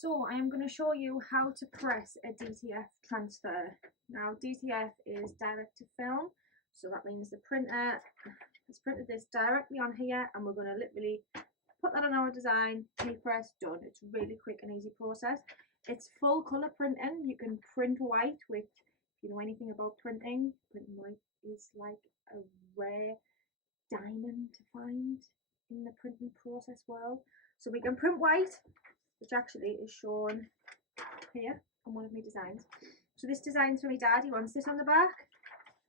So I am going to show you how to press a DTF transfer. Now DTF is direct to film, so that means the printer has printed this directly on here, and we're going to literally put that on our design, heat press, done. It's a really quick and easy process. It's full colour printing. You can print white, which, if you know anything about printing white is like a rare diamond to find in the printing process world. So we can print white, which actually is shown here on one of my designs. So this design's for my dad. He wants this on the back,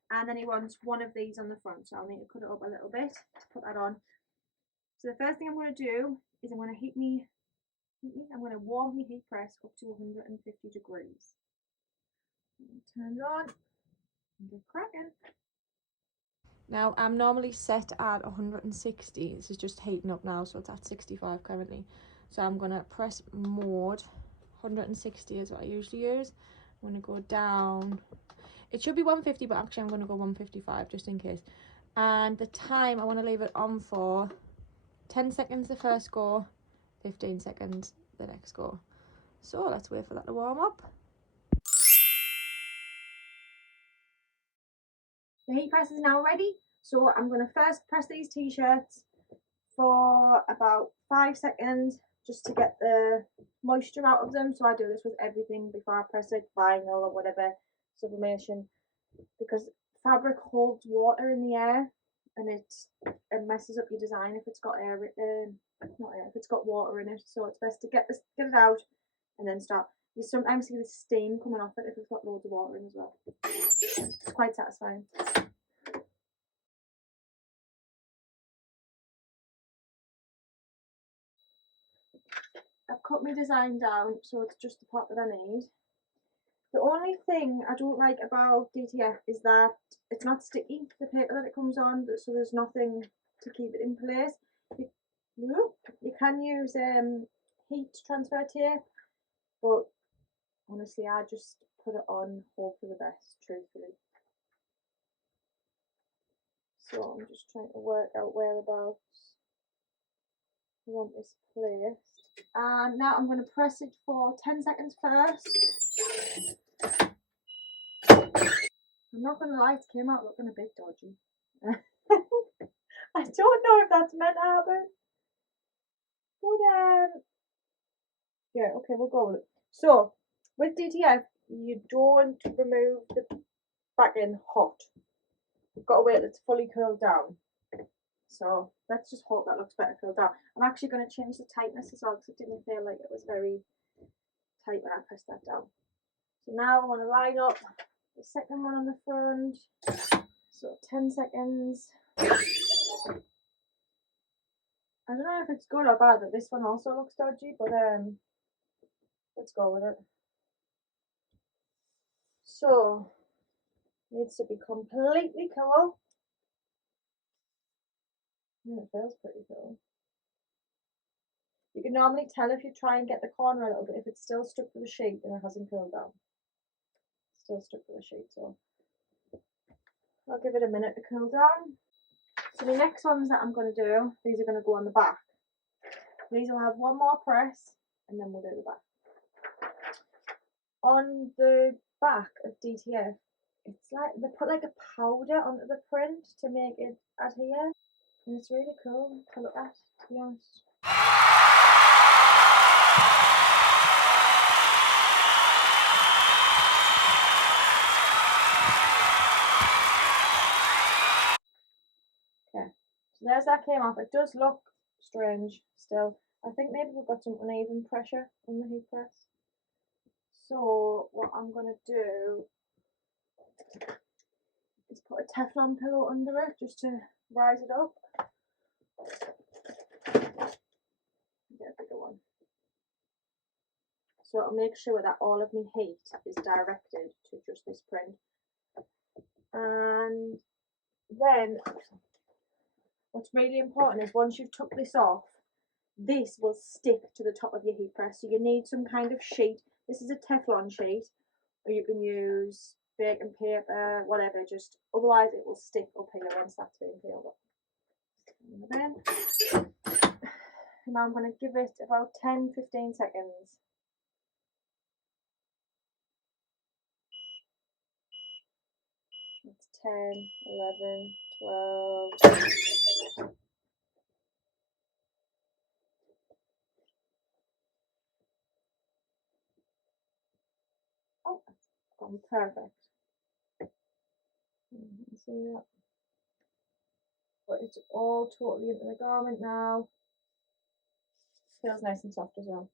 and then he wants one of these on the front. So I'll need to cut it up a little bit to put that on. So the first thing I'm going to do is I'm going to warm my heat press up to 150 degrees. Turn it on and get cracking. Now I'm normally set at 160. This is just heating up now, so it's at 65 currently. So I'm going to press mode. 160 is what I usually use. I'm going to go down. It should be 150, but actually I'm going to go 155 just in case. And the time I want to leave it on for 10 seconds the first go, 15 seconds the next go. So let's wait for that to warm up. The heat press is now ready. So I'm going to first press these t-shirts for about 5 seconds just to get the moisture out of them. So I do this with everything before I press it, vinyl or whatever, sublimation, because fabric holds water in the air and it messes up your design if it's got air, not air, if it's got water in it. So it's best to get it out and then start. You sometimes see the steam coming off it if it's got loads of water in as well. It's quite satisfying. I've cut my design down so it's just the part that I need. The only thing I don't like about DTF is that it's not sticky, the paper that it comes on, so there's nothing to keep it in place. You can use heat transfer tape, but honestly I just put it on, hope for the best, truthfully. So I'm just trying to work out whereabouts I want this placed. And now I'm going to press it for 10 seconds first. I'm not going to lie, it came out looking a bit dodgy. I don't know if that's meant to happen. But yeah, okay, we'll go with it. So with DTF, you don't remove the backing hot. You've got to wait till it's fully cooled down. So let's just hope that looks better cooled down. I'm actually going to change the tightness as well because it didn't feel like it was very tight when I pressed that down. So now I want to line up the second one on the front. So 10 seconds. I don't know if it's good or bad that this one also looks dodgy, but let's go with it. So needs to be completely cool. It feels pretty cool. You can normally tell if you try and get the corner a little bit, if it's still stuck to the sheet and it hasn't cooled down. It's still stuck to the sheet, so I'll give it a minute to cool down. So the next ones that I'm going to do, these are going to go on the back. These will have one more press and then we'll do the back. On the back of DTF, it's like they put like a powder onto the print to make it adhere, and it's really cool to look at, to be honest. Okay, so there's that came off. It does look strange still. I think maybe we've got some uneven pressure on the heat press. So what I'm going to do is put a Teflon pillow under it just to rise it up. Get a bigger one. So I'll make sure that all of my heat is directed to just this print. And then what's really important is once you've took this off, this will stick to the top of your heat press. So you need some kind of sheet. This is a Teflon sheet, or you can use baking paper, whatever, just otherwise it will stick up here once that's been peeled up. And then now I'm going to give it about 10-15 seconds 10, 11, 12. Oh, that's gone perfect. You can see that. But it's all totally into the garment now. Feels nice and soft as well.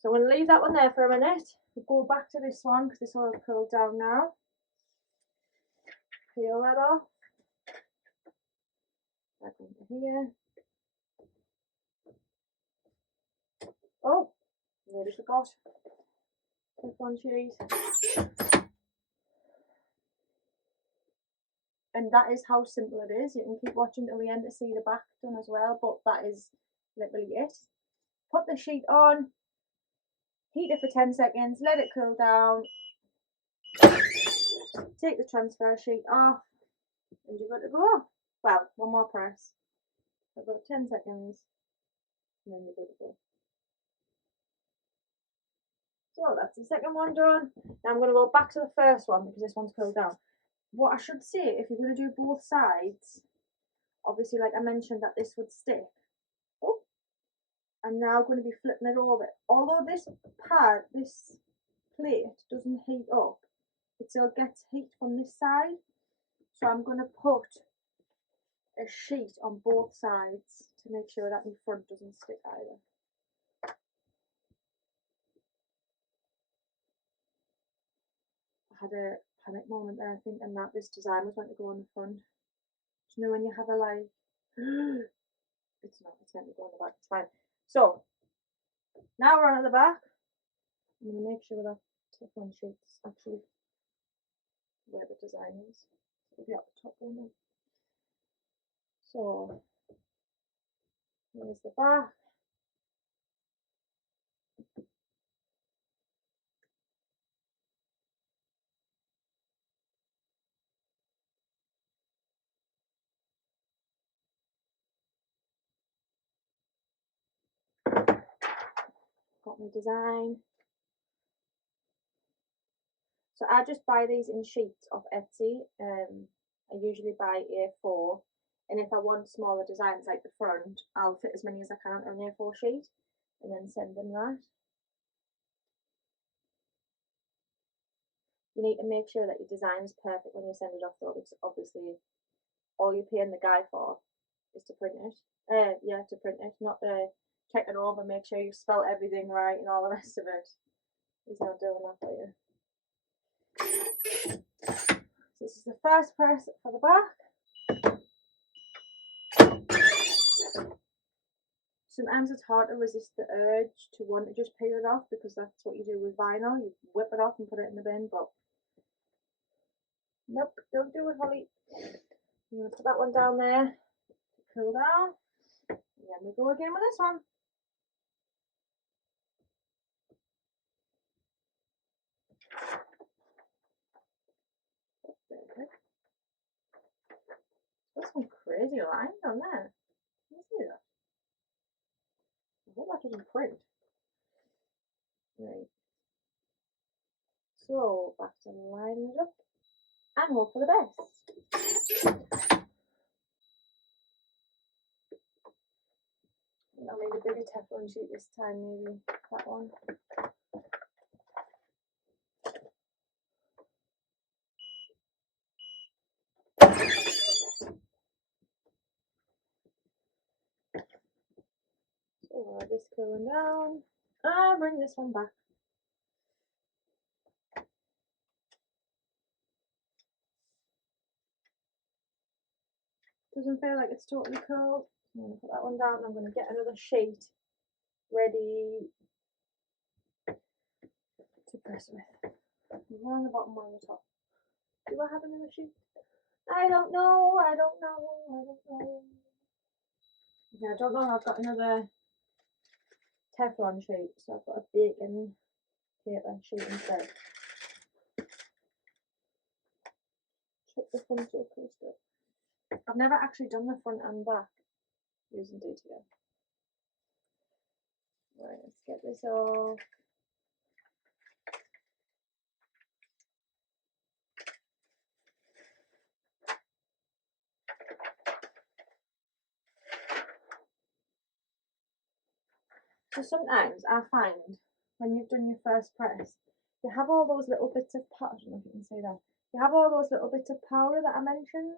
So I'm going to leave that one there for a minute. We'll go back to this one because this one has cooled down now. Peel that off. Back into here. Oh, nearly forgot. Clip on sheet. And that is how simple it is. You can keep watching till the end to see the back done as well, but that is literally it. Put the sheet on, heat it for 10 seconds, let it cool down, take the transfer sheet off, and you're good to go. Well, one more press, about 10 seconds, and then you're good to go. So that's the second one done. Now I'm going to go back to the first one because this one's cooled down. What I should say, if you're going to do both sides, obviously like I mentioned that this would stick. Oh, I'm now going to be flipping it over. Although this plate doesn't heat up, it still gets heat from this side. So I'm going to put a sheet on both sides to make sure that my front doesn't stick either. I had a panic moment there thinking that this design was meant to go on the front. Do you know when you have a like, it's not, it's meant to go on the back, it's fine. So, now we're on the back. I'm going to make sure that Teflon sheet's actually where the design is. It'll be at the top one then. So, here's the back. Got my design. So I just buy these in sheets off Etsy. I usually buy A4, and if I want smaller designs like the front, I'll fit as many as I can on an A4 sheet and then send them that. You need to make sure that your design is perfect when you send it off though, because obviously all you're paying the guy for is to print it. Yeah, to print it, not to check it over, make sure you spell everything right and all the rest of it. He's not doing that for you. So this is the first press for the back. Sometimes it's hard to resist the urge to want to just peel it off because that's what you do with vinyl. You whip it off and put it in the bin, but nope, don't do it, Holly. I'm going to put that one down there, cool down, and then we go again with this one. That's some crazy lines on there. Can you see that? I hope that doesn't print. Right. So back to line it up and hope for the best. I'll make a bigger Teflon sheet this time, maybe that one. So this cooling down. Bring this one back. Doesn't feel like it's totally cold. I'm going to put that one down and I'm going to get another sheet ready to press with. One on the bottom, one on the top. Do I have another sheet? I don't know. Yeah, I don't know. I've got another Teflon sheet, so I've got a baking paper sheet instead. Check the front so close to it. I've never actually done the front and back using DTF. Right, let's get this off. So sometimes I find when you've done your first press, you have all those little bits of powder. I don't know if you can see that. You have all those little bits of powder that I mentioned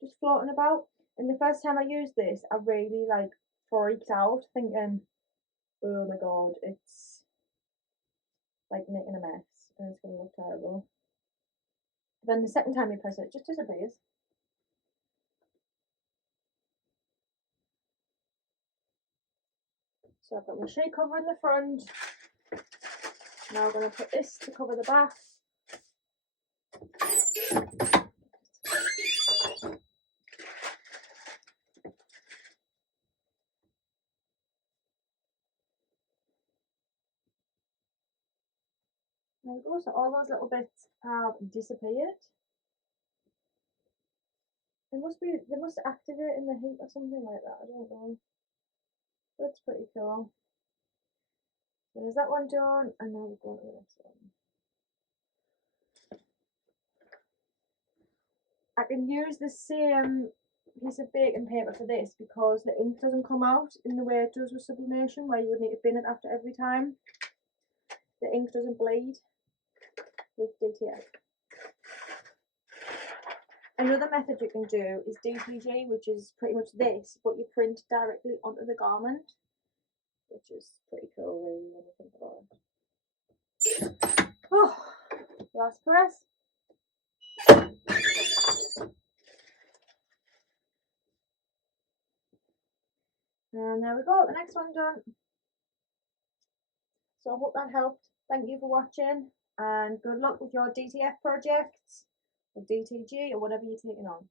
just floating about. And the first time I used this, I really like freaked out, thinking, "Oh my god, it's like making a mess, and it's gonna look terrible." But then the second time you press it, it just disappears. So I've got my sheet cover in the front. Now I'm going to put this to cover the back. There we go, so all those little bits have disappeared. They must activate in the heat or something like that, I don't know. That's pretty cool. There's that one done, and now we're going to the next one. I can use the same piece of baking paper for this because the ink doesn't come out in the way it does with sublimation, where you would need to bin it after every time. The ink doesn't bleed with DTF. Another method you can do is DPG, which is pretty much this, but you print directly onto the garment, which is pretty cool really when you think about it. Oh, last press. And there we go, the next one done. So I hope that helped. Thank you for watching, and good luck with your DTF projects, or DTG, or whatever you're taking on.